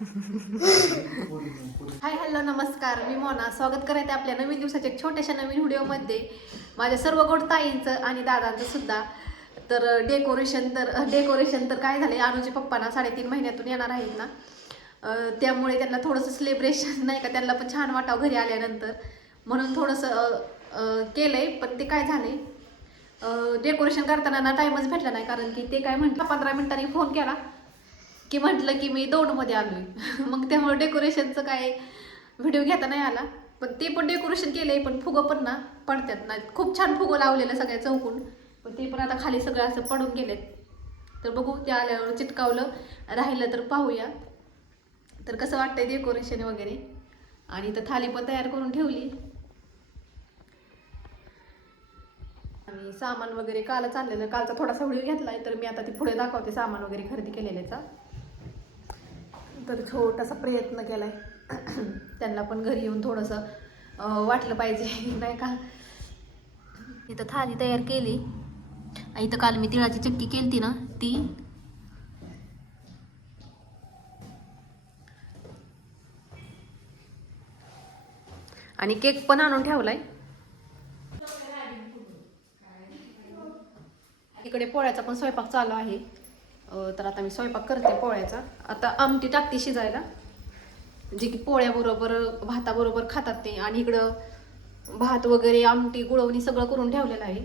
Hi hello नमस्कार, मी मोना स्वागत करते आपल्या नवीन दिवसाच्या छोट्याशा नवीन व्हिडिओमध्ये. माझ्या सर्व गोड ताईंचं आणि दादांचं सुद्धा. तर डेकोरेशन तर काय झाले, अनुचे पप्पा ना 3.5 महिन्यातून येणार आहेत ना, त्यामुळे त्यांना थोडंसं सेलिब्रेशन नाही का, त्यांना पण छान वाटावं घरी आल्यानंतर, म्हणून थोडंसं केलंय. पण ते काय झाले, डेकोरेशन करताना ना टाईमच भेटला नाही, कारण की ते काय म्हटलं 15 मिनिटांनी फोन केला की म्हटलं की मी दौंडमध्ये आलोय. मग त्यामुळे डेकोरेशनचं काय व्हिडिओ घेता नाही आला. पण ते पण डेकोरेशन केलंय, पण फुगं पण ना पडतात ना, खूप छान फुगं लावलेलं सगळ्या चौकून, पण ते पण आता खाली सगळं असं पडून गेलेत. तर बघू ते आल्यावर चिटकावलं राहिलं तर पाहूया. तर कसं वाटतंय डेकोरेशन वगैरे. आणि इथं थाली पण तयार करून ठेवली. आणि सामान वगैरे कालच आणलेलं, कालचा थोडासा व्हिडिओ घेतलाय, तर मी आता ती पुढे दाखवते सामान वगैरे खरेदी केलेल्याचा. तर छोटासा प्रयत्न केलाय त्यांना पण घरी येऊन थोडंसं वाटलं पाहिजे नाही का. इथं थाली तयार केली. इथं काल मी तिळाची चक्की केली ना ती. आणि केक पण आणून ठेवलाय. इकडे पोळ्याचा पण स्वयंपाक चालू आहे. तर आता मी स्वयंपाक करते पोळ्याचा. आता आमटी टाकते शिजायला, जे की पोळ्याबरोबर भाताबरोबर खातात ते. आणि इकडं भात वगैरे आमटी गुळवणी सगळं करून ठेवलेलं आहे.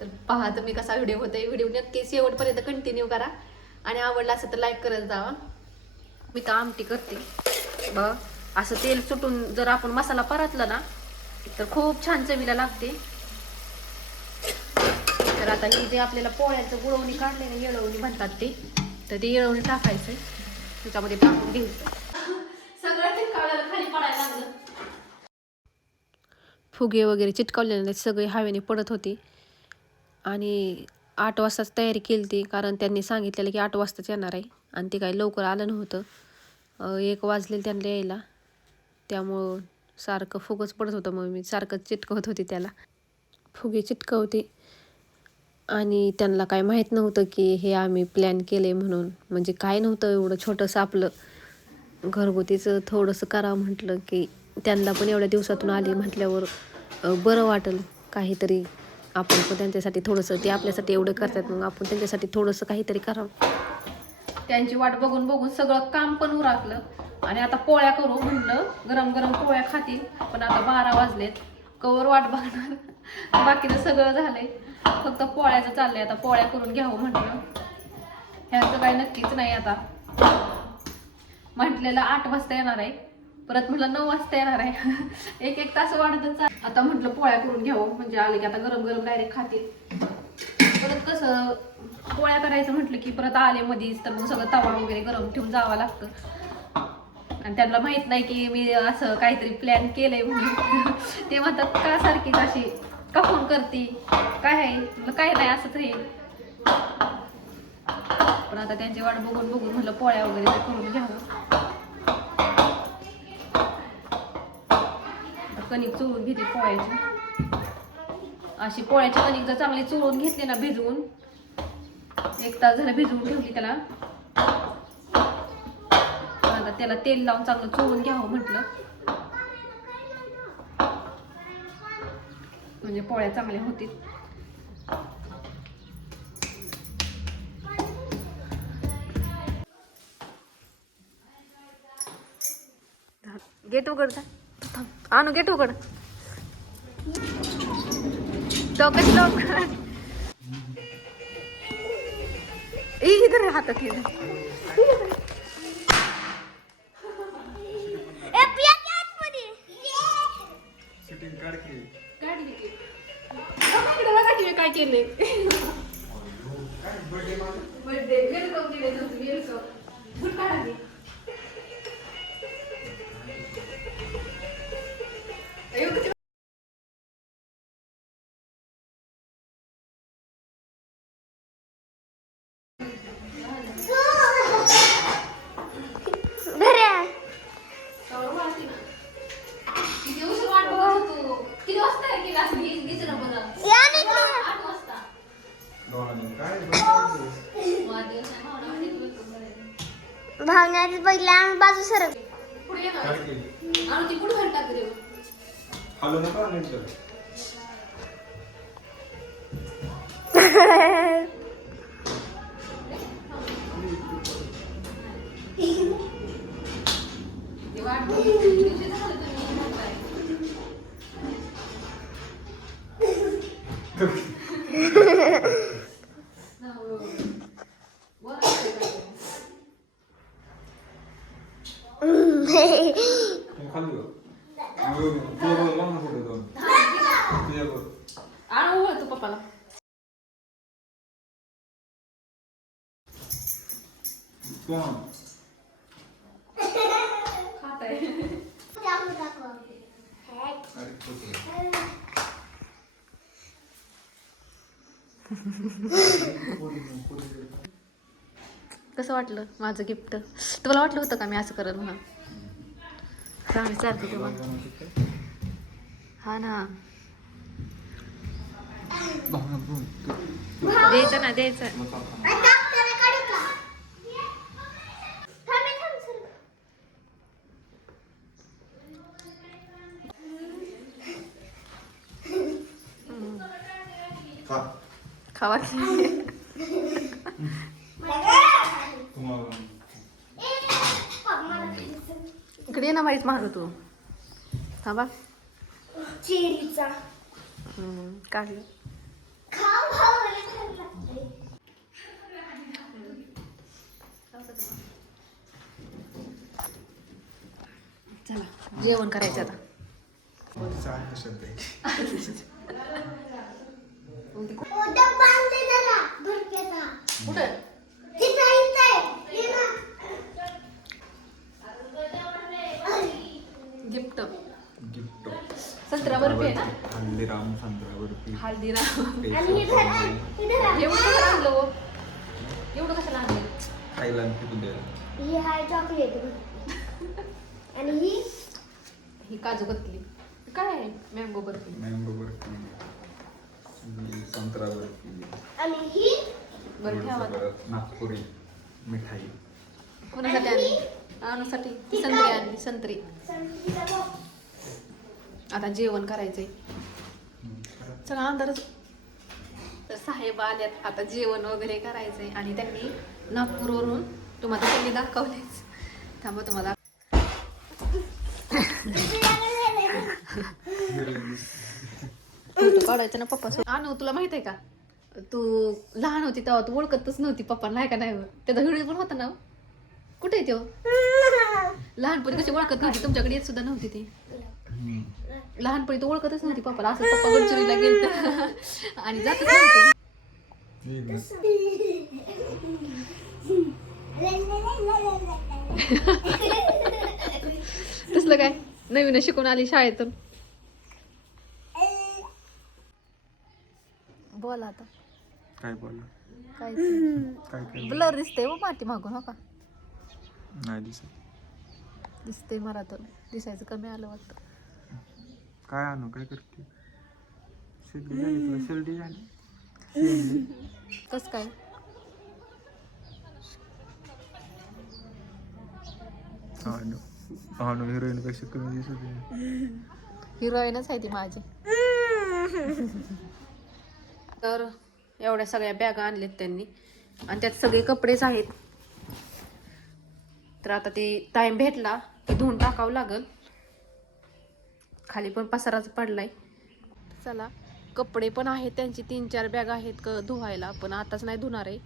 तर पहा तुम्ही कसा व्हिडिओ होतोय. व्हिडिओ नक्की शेवटपर्यंत कंटिन्यू करा आणि आवडला असेल तर लाईक करत जावा. मी तर आमटी करते बघ. असं तेल सुटून जर आपण मसाला परतला ना तर खूप छान चवीला लागते. तर आता ही जे आपल्याला पोळ्यांचं गुळवणी काढलेलं येळवणी म्हणतात ते, तर ते येळवणी टाकायचं त्याच्यामध्ये टाकून घ्यायचं. सगळं चिटकावलेलं खाली पडायला लागलं. फुगे वगैरे चिटकावलेले सगळे हवेने पडत होते. आणि 8 वाजताच तयारी केली ती, कारण त्यांनी सांगितलेलं की 8 वाजताच येणार आहे. आणि ते काही लवकर आलं नव्हतं. 1 वाजले त्यांना यायला, त्यामुळं सारखं फुगच पडत होतं. मग मी सारखं चिटकवत होती त्याला, फुगे चिटकवते. आणि त्यांना काय माहीत नव्हतं की हे आम्ही प्लॅन केले म्हणून. म्हणजे काय नव्हतं, एवढं छोटंसं आपलं घरगुतीचं थोडंसं करावं म्हटलं की त्यांना पण एवढ्या दिवसातून आले म्हटल्यावर बरं वाटेल काहीतरी. आपण पण त्यांच्यासाठी थोडंसं, ते आपल्यासाठी एवढं करतात, मग आपण त्यांच्यासाठी थोडंसं काहीतरी करावं. त्यांची वाट बघून बघून सगळं काम पण उरकलं. आणि आता पोळ्या करू म्हटलं, गरम गरम पोळ्या खातील. पण आता 12 वाजलेत, कवर वाट बघणार. बाकीचं सगळं झालंय, फक्त पोळ्याचं चाललंय. आता पोळ्या करून घ्यावं म्हटलं. ह्याचं काही नक्कीच नाही. आता म्हटलेलं 8 वाजता येणार आहे, परत म्हटलं 9 वाजता येणार आहे. एक तास वाढतच. आता म्हटलं पोळ्या करून घ्यावं, म्हणजे आले की आता गरम गरम डायरेक्ट खातील. परत कसं पोळ्या करायचं म्हटलं की परत आले मधीच, तर मग सगळं तवा वगैरे गरम ठेवून जावं लागतं. आणि त्यांना माहित नाही की मी असं काहीतरी प्लॅन केलंय म्हणून. ते म्हणतात का सारखी अशी का फोन करते, काय आहे, काय नाही असंच आहे. पण आता त्यांची वाट बघून बघून म्हटलं पोळ्या वगैरे करून घ्यावं. कणिक चोळून घेते पोळ्याची. अशी पोळ्याची कणिक जर चांगली चोळून घेतली ना भिजवून, 1 तास झालं भिजवून ठेवली त्याला. आता त्याला तेल लावून चांगलं चोळून घ्यावं म्हटलं, म्हणजे पोळ्या चांगल्या होतील. गेट उघड, आणू गेट उघड. कशी लवकर इधर हातात काय केले. बर्थडे वेलकम दिले तुम्ही, वेलकम काढा. किती उशीर वाट बघत होतो. किती वाजता केला असं गिचरा बरं? 8 वाजता. भावण्यात बघितलं आम्ही बाजू सरक पुढे ये ना. आणू ती पुढे घाल टाक रे. हॅलो नका नंतर ते वाट बघ. खाली तुझ्याबरोबर लाव ना फोटो दोन तुझ्याबरोबर आणू तू पप्पाला. कोण खात आहे. अरे फोटो कसं वाटलं माझं गिफ्ट? तुम्हाला वाटलं होतं का मी असं करत म्हणून? चांगली चालते तेव्हा. हा ना, द्यायचं ना द्यायचं. खावा की. इकडे ये ना माहीत मारू तू. थांबा. चेरीचा काढलं. चला जेवण करायचं आता. कुठं गिफ्ट गिफ्ट संत्रा बर्फी आहे ना. हल्दीराम संत्रा बर्फी हल्दीराम. थायलंड एवढं कशाला आणलं हो? एवढं कशाला आणलं? फेकून द्यायला ही हाय चॉकलेट आणि ही काजू कतली. काय आहे? मँगो बर्फी. मँगो बर्फी संत्रा बर्फी आणि ही बरं ठेवा ना. नागपुरी मिठाई कोणासाठी आणली? आणूसाठी ती संत्री आणली. संत्री. आता जेवण करायचंय. चला अंधारच. तर साहेब आल्यात आता जेवण वगैरे करायचंय आणि त्यांनी नागपूरवरून तुम्हाला त्यांनी दाखवलेच. थांबा तुम्हाला फोटो काढायचा ना पप्पा. आणू तुला माहित आहे का, तू लहान होती तेव्हा तू ओळखतच नव्हती पप्पा नाही का नाही. त्याचा व्हिडिओ पण होता ना. कुठे आहे तो? लहानपणी कशी ओळखत नव्हती, तुमच्याकडे येत सुद्धा नव्हती ती. लहानपणी तू ओळखतच नव्हती पप्पाला. असं पप्पा गडचिरोलीला गेलत आणि जातच नव्हते. तसलं काय नवीन शिकून आली शाळेतून. बोला आता काय बोलला काय काय ब्लर दिसतंय हो पाठी मागून. हो का नाही दिसत दिसतंय मला तर. दिसायचं कमी आलं वाटतं. काय आणू काय करते शिर्डी झाली तुला शिर्डी झाली कस काय? आणू हिरोईन पेक्षा कमी दिसत. हिरोईनच आहे ती माझी. तर एवढ्या सगळ्या बॅगा आणल्यात त्यांनी आणि त्यात सगळे कपडेच आहेत. तर आता ते टाइम भेटला की धुवून टाकावं लागल. खाली पण पसाराच पडलाय. चला कपडे पण आहेत त्यांची 3-4 बॅग आहेत धुवायला. पण आताच नाही धुणार आहे.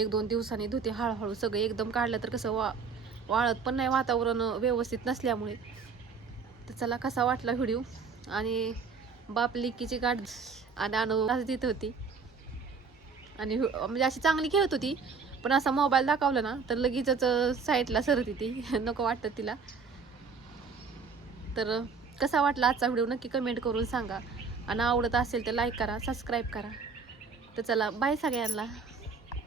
1-2 दिवसांनी धुते हळूहळू. सगळं एकदम काढलं तर कसं वाळत पण नाही वातावरण व्यवस्थित नसल्यामुळे. तर चला कसा वाटला व्हिडिओ. आणि बाप लिकीची गाठ आणि अनुभव देत होती आणि म्हणजे अशी चांगली खेळत होती. पण असा मोबाईल दाखवला ना तर लगेचच साईडला सरती ती. नको वाटतं तिला. तर कसा वाटला आजचा व्हिडिओ नक्की कमेंट करून सांगा. आणि आवडत असेल तर लाईक करा, सबस्क्राईब करा. तर चला बाय सगळ्यांना.